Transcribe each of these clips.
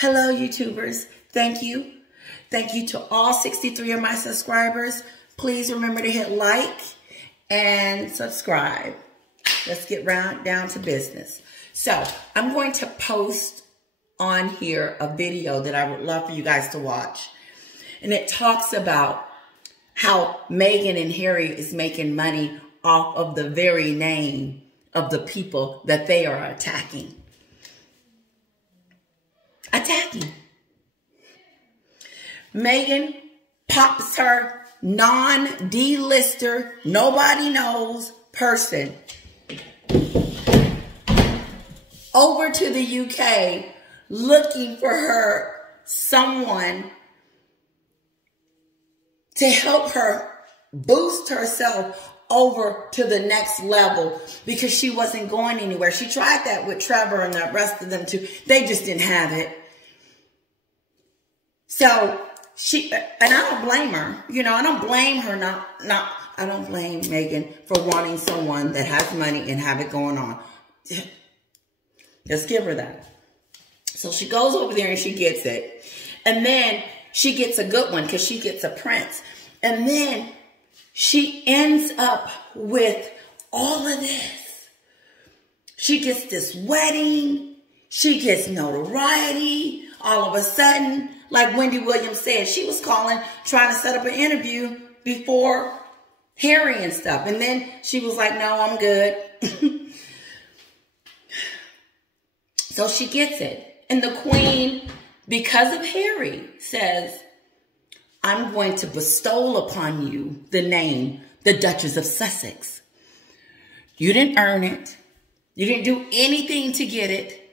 Hello, YouTubers. Thank you. Thank you to all 63 of my subscribers. Please remember to hit like and subscribe. Let's get down to business. So I'm going to post on here a video that I would love for you guys to watch. And it talks about how Meghan and Harry is making money off of the very name of the people that they are attacking. Meghan pops her non-D-lister, nobody knows person over to the UK looking for her someone to help her boost herself over to the next level because she wasn't going anywhere. She tried that with Trevor and the rest of them too. They just didn't have it. So and I don't blame her. You know, I don't blame her. I don't blame Meghan for wanting someone that has money and have it going on. Let's give her that. So she goes over there and she gets it. And then she gets a good one because she gets a prince. And then she ends up with all of this. She gets this wedding. She gets notoriety. All of a sudden, like Wendy Williams said, she was calling, trying to set up an interview before Harry and stuff. And then she was like, no, I'm good. So she gets it. And the queen, because of Harry, says, I'm going to bestow upon you the name, the Duchess of Sussex. You didn't earn it. You didn't do anything to get it.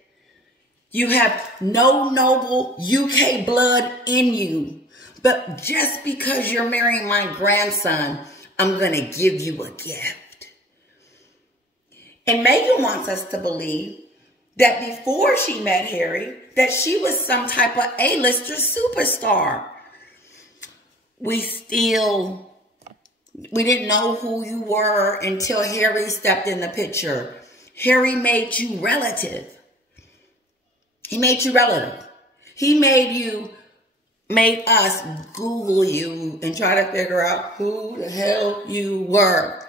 You have no noble UK blood in you. But just because you're marrying my grandson, I'm going to give you a gift. And Meghan wants us to believe that before she met Harry, that she was some type of A-lister superstar. We didn't know who you were until Harry stepped in the picture. Harry made you relative. He made you relative. He made us Google you and try to figure out who the hell you were.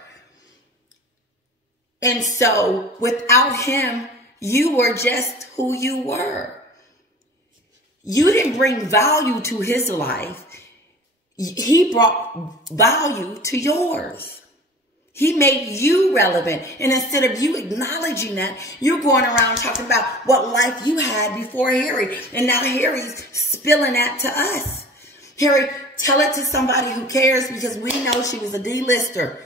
And so without him, you were just who you were. You didn't bring value to his life. He brought value to yours. He made you relevant. And instead of you acknowledging that, you're going around talking about what life you had before Harry. And now Harry's spilling that to us. Harry, tell it to somebody who cares because we know she was a D-lister.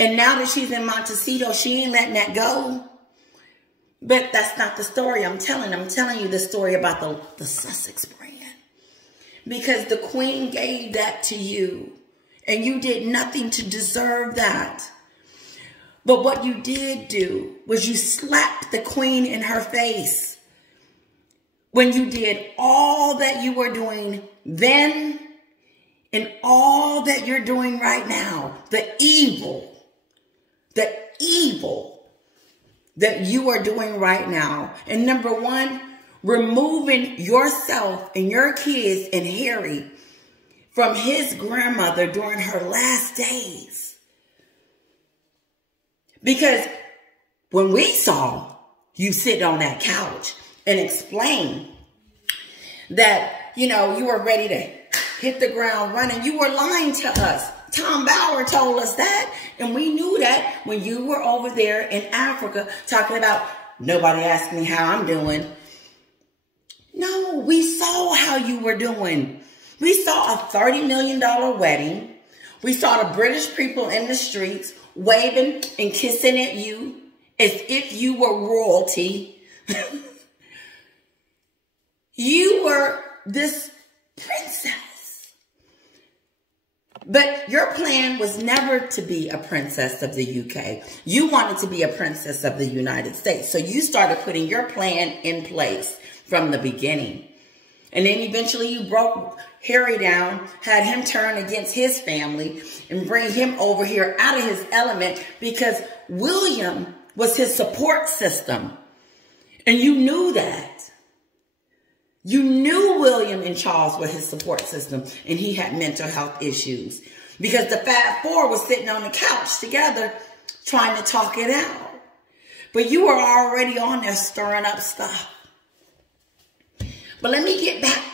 And now that she's in Montecito, she ain't letting that go. But that's not the story I'm telling. I'm telling you the story about the Sussex brand. Because the queen gave that to you. And you did nothing to deserve that. But what you did do was you slapped the queen in her face. When you did all that you were doing then and all that you're doing right now. The evil that you are doing right now. And number one, removing yourself and your kids and Harry from his grandmother during her last days. Because when we saw you sit on that couch and explain that, you know, you were ready to hit the ground running, you were lying to us. Tom Bauer told us that, and we knew that when you were over there in Africa talking about nobody asked me how I'm doing. No, we saw how you were doing. We saw a $30 million wedding. We saw the British people in the streets waving and kissing at you as if you were royalty. You were this princess. But your plan was never to be a princess of the UK. You wanted to be a princess of the United States. So you started putting your plan in place from the beginning. And then eventually you broke Harry down, had him turn against his family and bring him over here out of his element because William was his support system. And you knew that. You knew William and Charles were his support system, and he had mental health issues because the Fab Four was sitting on the couch together trying to talk it out. But you were already on there stirring up stuff. But let me get back,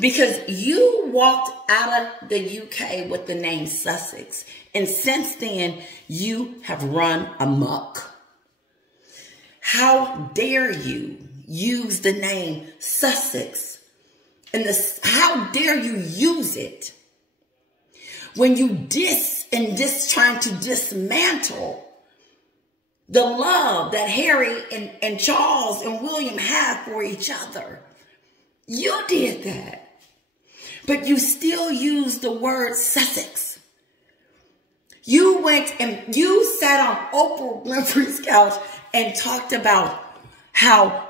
because you walked out of the UK with the name Sussex, and since then you have run amok. How dare you use the name Sussex, and how dare you use it when you trying to dismantle the love that Harry and Charles and William have for each other. You did that. But you still use the word Sussex. You went and you sat on Oprah Winfrey's couch and talked about how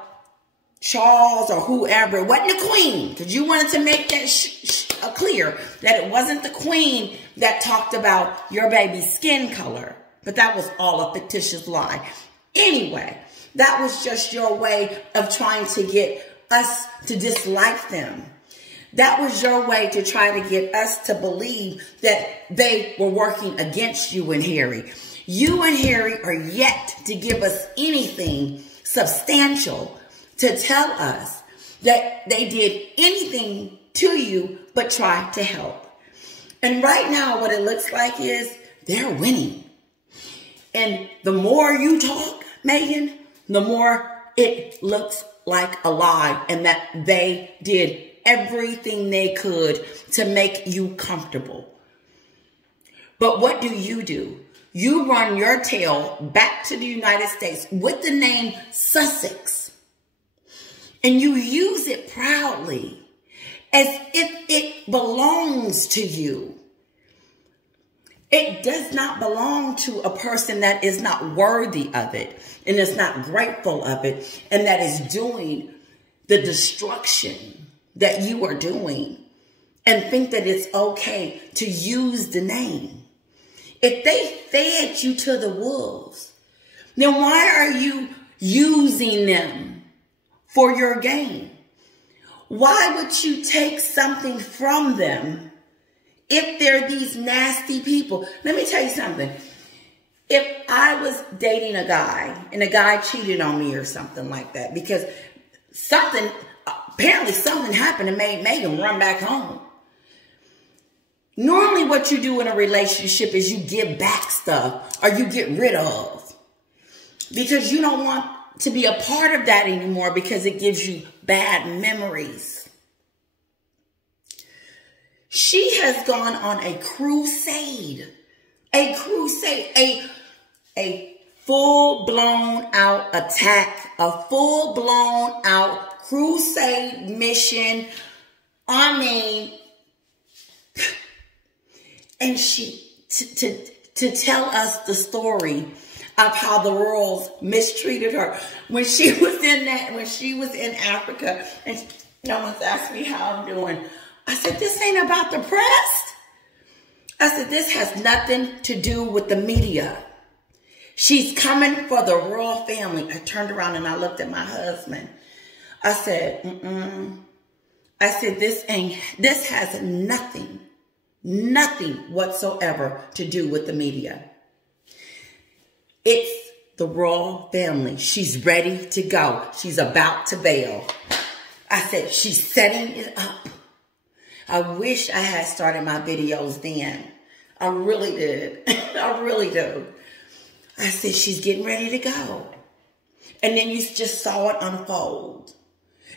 Charles or whoever, it wasn't the Queen, because you wanted to make that clear that it wasn't the Queen that talked about your baby's skin color. But that was all a fictitious lie. Anyway, that was just your way of trying to get us to dislike them. That was your way to try to get us to believe that they were working against you and Harry. You and Harry are yet to give us anything substantial to tell us that they did anything to you but try to help. And right now, what it looks like is they're winning. And the more you talk, Meghan, the more it looks like a lie, and that they did everything they could to make you comfortable. But what do? You run your tail back to the United States with the name Sussex, and you use it proudly as if it belongs to you. It does not belong to a person that is not worthy of it and is not grateful of it and that is doing the destruction that you are doing and think that it's okay to use the name. If they fed you to the wolves, then why are you using them for your gain? Why would you take something from them if they're these nasty people? Let me tell you something. If I was dating a guy and a guy cheated on me or something like that, because apparently something happened and made Meghan run back home. Normally what you do in a relationship is you give back stuff or you get rid of, because you don't want to be a part of that anymore because it gives you bad memories. She has gone on a crusade, a full-blown out attack, a full-blown out crusade mission. I mean, and to tell us the story of how the royals mistreated her when she was in Africa, and no one's asked me how I'm doing. I said, this ain't about the press. I said, this has nothing to do with the media. She's coming for the royal family. I turned around and I looked at my husband. I said, I said, this has nothing whatsoever to do with the media. It's the royal family. She's ready to go. She's about to bail. I said, she's setting it up. I wish I had started my videos then. I really did. I really do. I said, she's getting ready to go. And then you just saw it unfold.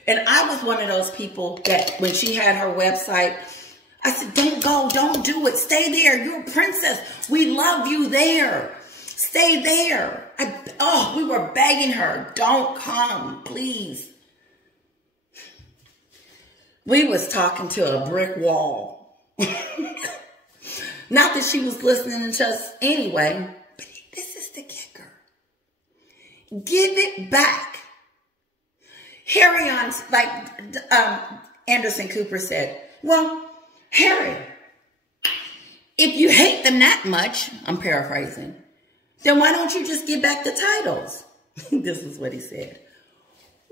And I was one of those people that when she had her website, I said, don't go, don't do it. Stay there. You're a princess. We love you there. Stay there. We were begging her, don't come, please. We was talking to a brick wall. Not that she was listening to us anyway, but this is the kicker. Give it back. Harry, like Anderson Cooper said, well, Harry, if you hate them that much, I'm paraphrasing, then why don't you just give back the titles? This is what he said.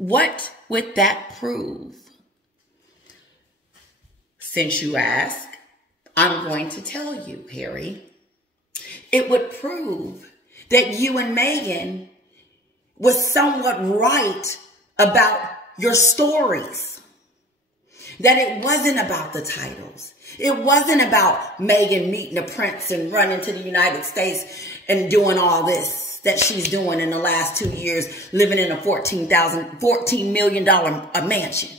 What would that prove? Since you ask, I'm going to tell you, Harry. It would prove that you and Meghan was somewhat right about your stories. That it wasn't about the titles. It wasn't about Meghan meeting a prince and running to the United States and doing all this that she's doing in the last 2 years, living in a $14 million mansion.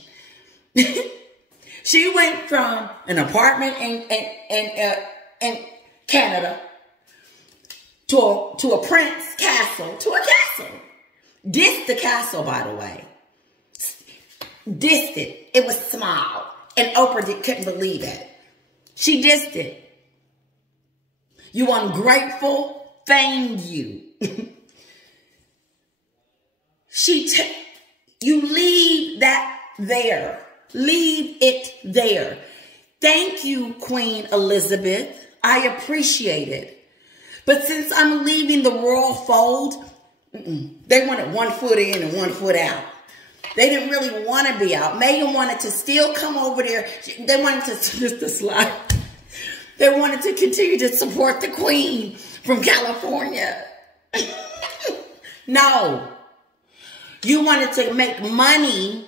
She went from an apartment in Canada to a prince castle to a castle. Dissed the castle, by the way. Dissed it. It was small. And Oprah couldn't believe it. She dissed it. You ungrateful, thank you. You leave that there. Leave it there. Thank you, Queen Elizabeth. I appreciate it. But since I'm leaving the royal fold, they wanted 1 foot in and 1 foot out. They didn't really want to be out. Meghan wanted to still come over there. They wanted to, just to slide. They wanted to continue to support the Queen from California. No. You wanted to make money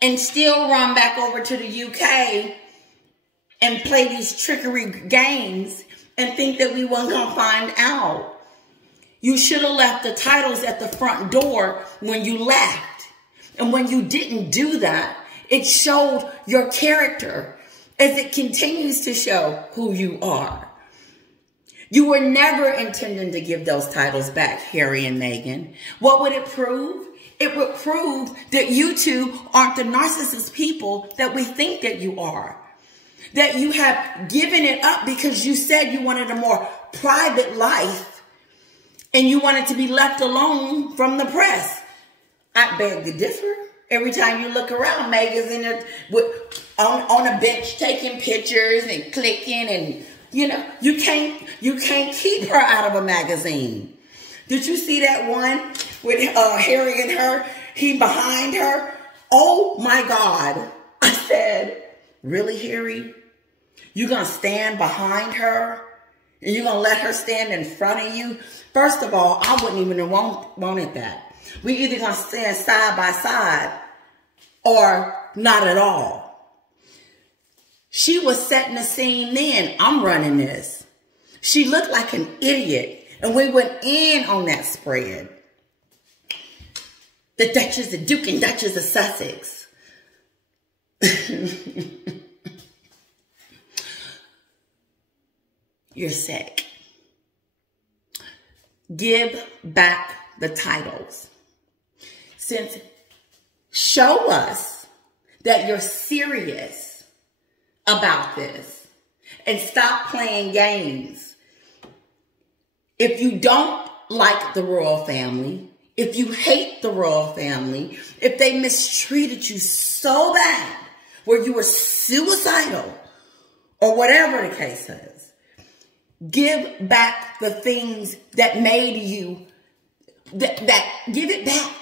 and still run back over to the UK and play these trickery games and think that we weren't going to find out. You should have left the titles at the front door when you left. And when you didn't do that, it showed your character as it continues to show who you are. You were never intending to give those titles back, Harry and Meghan. What would it prove? It would prove that you two aren't the narcissist people that we think that you are. That you have given it up because you said you wanted a more private life and you wanted to be left alone from the press. I beg to differ. Every time you look around, Meghan's in there on a bench taking pictures and clicking, and you know you can't keep her out of a magazine. Did you see that one with Harry and her? He behind her. Oh my God! I said, really, Harry? You gonna stand behind her? And you gonna let her stand in front of you? First of all, I wouldn't even have wanted that. We either gonna stand side by side or not at all. She was setting the scene then. I'm running this. She looked like an idiot. And we went in on that spread. The Duchess, the Duke and Duchess of Sussex. You're sick. Give back the titles. Show us that you're serious about this and stop playing games. If you don't like the royal family, if you hate the royal family, if they mistreated you so bad where you were suicidal or whatever the case is, give back the things that made you, give it back.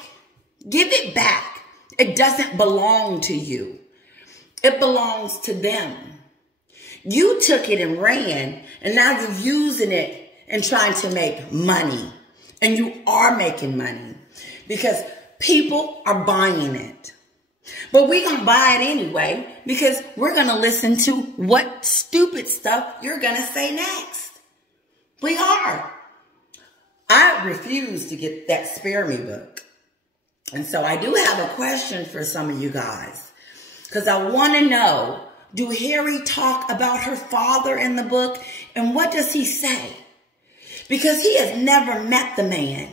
Give it back. It doesn't belong to you. It belongs to them. You took it and ran, and now you're using it and trying to make money. And you are making money because people are buying it. But we're going to buy it anyway because we're going to listen to what stupid stuff you're going to say next. We are. I refuse to get that Spare Me book. And so I do have a question for some of you guys. Because I want to know, do Harry talk about her father in the book? And what does he say? Because he has never met the man.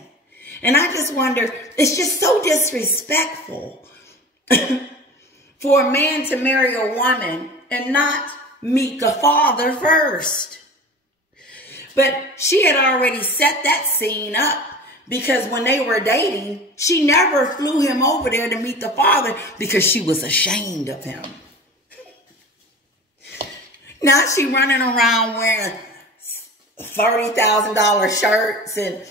And I just wonder, it's just so disrespectful for a man to marry a woman and not meet the father first. But she had already set that scene up because when they were dating, she never flew him over there to meet the father because she was ashamed of him. Now she running around wearing $30,000 shirts and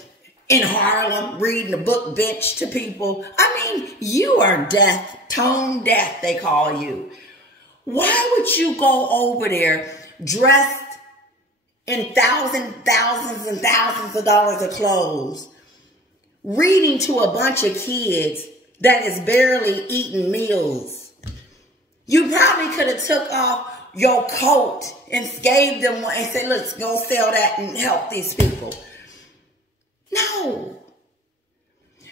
in Harlem reading the book bench to people. I mean, you are deaf, tone deaf, they call you. Why would you go over there dressed in thousands and thousands of dollars of clothes, reading to a bunch of kids that is barely eating meals? You probably could have took off your coat and gave them one and said, let's go sell that and help these people. No.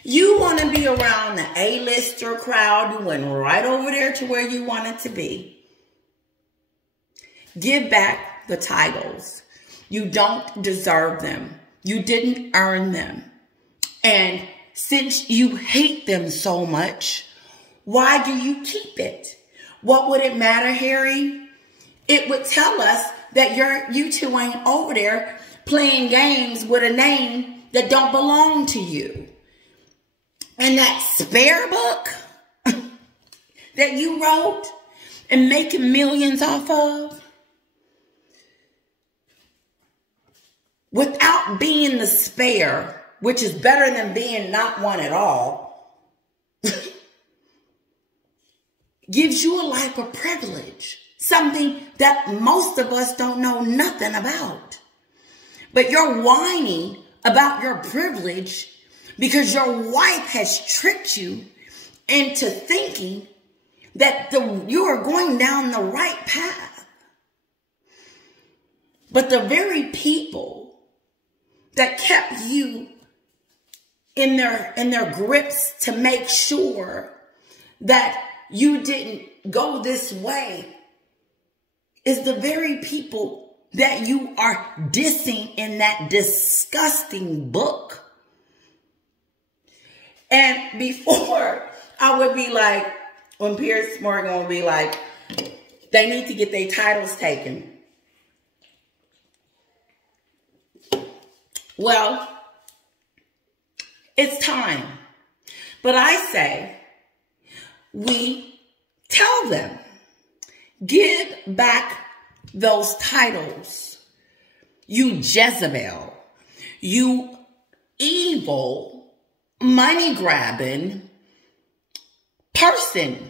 You want to be around the A-lister crowd. You went right over there to where you wanted to be. Give back the titles. You don't deserve them. You didn't earn them. And since you hate them so much, why do you keep it? What would it matter, Harry? It would tell us that you two ain't over there playing games with a name that don't belong to you. And that spare book that you wrote and making millions off of, without being the spare, which is better than being not one at all, gives you a life of privilege. Something that most of us don't know nothing about. But you're whining about your privilege because your wife has tricked you into thinking that you are going down the right path. But the very people that kept you in their grips to make sure that you didn't go this way is the very people that you are dissing in that disgusting book. And before, I would be like, when Piers Morgan would be like, they need to get their titles taken. Well, it's time. But I say, we tell them, give back those titles, you Jezebel, you evil, money-grabbing person.